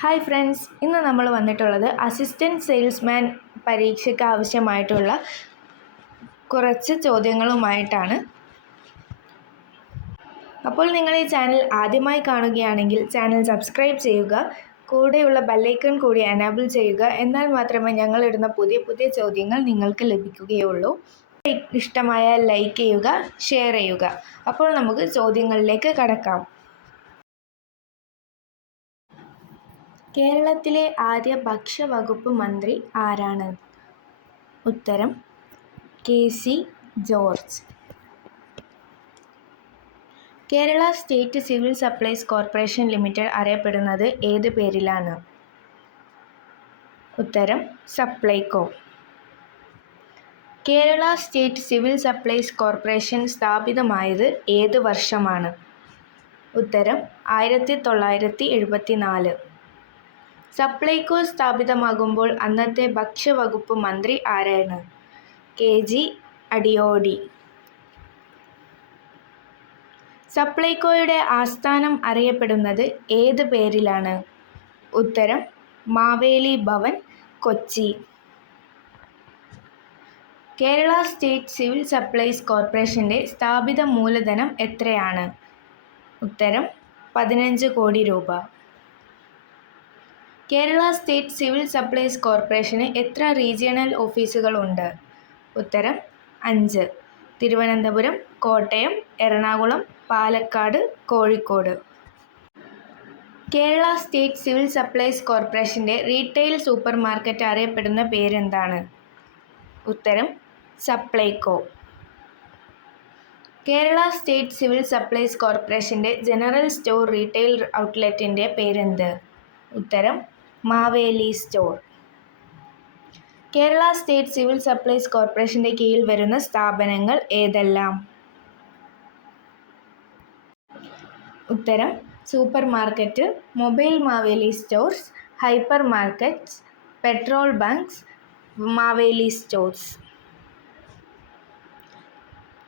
Hi friends, ഇന്ന് നമ്മൾ വന്നിട്ടുള്ളത് അസിസ്റ്റൻറ്റ് സെയിൽസ്മാൻ പരീക്ഷയ്ക്ക് ആവശ്യമായിട്ടുള്ള കുറച്ച് ചോദ്യങ്ങളുമായിട്ടാണ്. അപ്പോൾ നിങ്ങൾ ഈ ചാനൽ ആദ്യമായി കാണുകയാണെങ്കിൽ ചാനൽ സബ്സ്ക്രൈബ് ചെയ്യുക, കൂടെയുള്ള ബെല്ലൈക്കൺ കൂടി എനേബിൾ ചെയ്യുക. എന്നാൽ മാത്രമേ ഞങ്ങളിടുന്ന പുതിയ പുതിയ ചോദ്യങ്ങൾ നിങ്ങൾക്ക് ലഭിക്കുകയുള്ളൂ. ഇഷ്ടമായാൽ ലൈക്ക് ചെയ്യുക, ഷെയർ ചെയ്യുക. അപ്പോൾ നമുക്ക് ചോദ്യങ്ങളിലേക്ക് കടക്കാം. കേരളത്തിലെ ആദ്യ ഭക്ഷ്യവകുപ്പ് മന്ത്രി ആരാണ്? ഉത്തരം KC George. Kerala state civil supplies corporation limited അറിയപ്പെടുന്നത് ഏത് പേരിലാണ്? ഉത്തരം Supplyco. Kerala state civil supplies corporation സ്ഥാപിതമായത് ഏത് വർഷമാണ്? ഉത്തരം 1974. സപ്ലൈകോ സ്ഥാപിതമാകുമ്പോൾ അന്നത്തെ ഭക്ഷ്യവകുപ്പ് മന്ത്രി ആരാണ്? KG അടിയോടി. സപ്ലൈകോയുടെ ആസ്ഥാനം അറിയപ്പെടുന്നത് ഏത് പേരിലാണ്? ഉത്തരം Maveli Bhavan, Kochi. Kerala state civil supplies കോർപ്പറേഷൻ്റെ സ്ഥാപിത മൂലധനം എത്രയാണ്? ഉത്തരം 15 കോടി രൂപ. കേരള സ്റ്റേറ്റ് സിവിൽ സപ്ലൈസ് കോർപ്പറേഷന് എത്ര റീജിയണൽ ഓഫീസുകളുണ്ട്? ഉത്തരം 5. Thiruvananthapuram, Kottayam, Ernakulam, Palakkad, Kozhikode. Kerala state civil supplies കോർപ്പറേഷൻ്റെ റീറ്റെയിൽ സൂപ്പർ മാർക്കറ്റ് അറിയപ്പെടുന്ന പേരെന്താണ്? ഉത്തരം Supplyco. Kerala state civil supplies കോർപ്പറേഷൻ്റെ ജനറൽ സ്റ്റോർ റീറ്റെയിൽ ഔട്ട്ലെറ്റിൻ്റെ പേരെന്ത്? ഉത്തരം Maveli store. Kerala state civil supplies കോർപ്പറേഷൻ്റെ കീഴിൽ വരുന്ന സ്ഥാപനങ്ങൾ ഏതെല്ലാം? ഉത്തരം super market, mobile Maveli stores, hyper markets, petrol bunks, Maveli stores.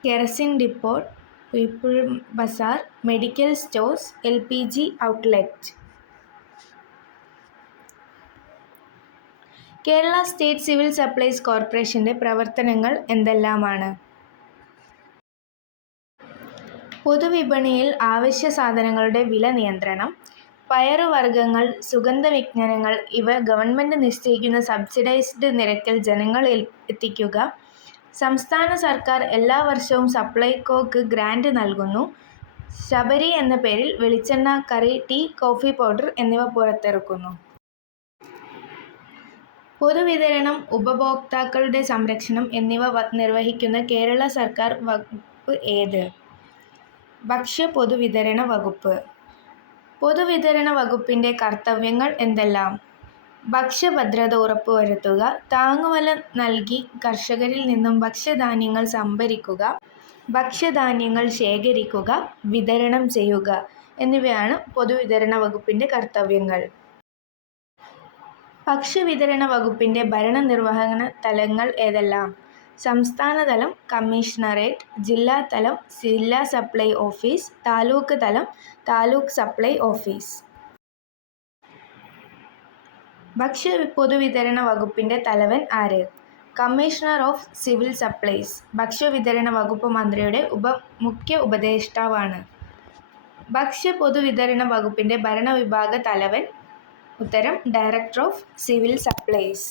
Kerosene depot, people bazaar, medical stores, LPG outlet. Kerala state civil supplies കോർപ്പറേഷൻ്റെ പ്രവർത്തനങ്ങൾ എന്തെല്ലാമാണ്? പൊതുവിപണിയിൽ അവശ്യ സാധനങ്ങളുടെ വില നിയന്ത്രണം, പയറുവർഗ്ഗങ്ങൾ, സുഗന്ധവ്യഞ്ജനങ്ങൾ ഇവ ഗവൺമെൻറ് നിശ്ചയിക്കുന്ന സബ്സിഡൈസ്ഡ് നിരക്കിൽ ജനങ്ങളിൽ എത്തിക്കുക, സംസ്ഥാന സർക്കാർ എല്ലാ വർഷവും സപ്ലൈകോക്ക് ഗ്രാന്റ് നൽകുന്നു, ശബരി എന്ന പേരിൽ വെളിച്ചെണ്ണ, കറി, ടീ, കോഫി പൗഡർ എന്നിവ പുറത്തിറക്കുന്നു. പൊതുവിതരണം, ഉപഭോക്താക്കളുടെ സംരക്ഷണം എന്നിവ നിർവഹിക്കുന്ന കേരള സർക്കാർ വകുപ്പ് ഏത്? ഭക്ഷ്യ പൊതുവിതരണ വകുപ്പ്. പൊതുവിതരണ വകുപ്പിൻ്റെ കർത്തവ്യങ്ങൾ എന്തെല്ലാം? ഭക്ഷ്യഭദ്രത ഉറപ്പുവരുത്തുക, താങ്ങുവില നൽകി കർഷകരിൽ നിന്നും ഭക്ഷ്യധാന്യങ്ങൾ സംഭരിക്കുക, ഭക്ഷ്യധാന്യങ്ങൾ ശേഖരിക്കുക, വിതരണം ചെയ്യുക എന്നിവയാണ് പൊതുവിതരണ വകുപ്പിൻ്റെ കർത്തവ്യങ്ങൾ. ഭക്ഷ്യവിതരണ വകുപ്പിൻ്റെ ഭരണനിർവഹണ തലങ്ങൾ ഏതെല്ലാം? സംസ്ഥാനതലം കമ്മീഷണറേറ്റ്, ജില്ലാതലം ജില്ലാ സപ്ലൈ ഓഫീസ്, താലൂക്ക് തലം താലൂക്ക് സപ്ലൈ ഓഫീസ്. ഭക്ഷ്യ പൊതുവിതരണ വകുപ്പിൻ്റെ തലവൻ ആര്? കമ്മീഷണർ ഓഫ് സിവിൽ സപ്ലൈസ് ഭക്ഷ്യവിതരണ വകുപ്പ് മന്ത്രിയുടെ മുഖ്യ ഉപദേഷ്ടാവാണ്. ഭക്ഷ്യ പൊതുവിതരണ വകുപ്പിൻ്റെ ഭരണവിഭാഗ തലവൻ? ഉത്തരം ഡയറക്ടർ ഓഫ് സിവിൽ സപ്ലൈസ്.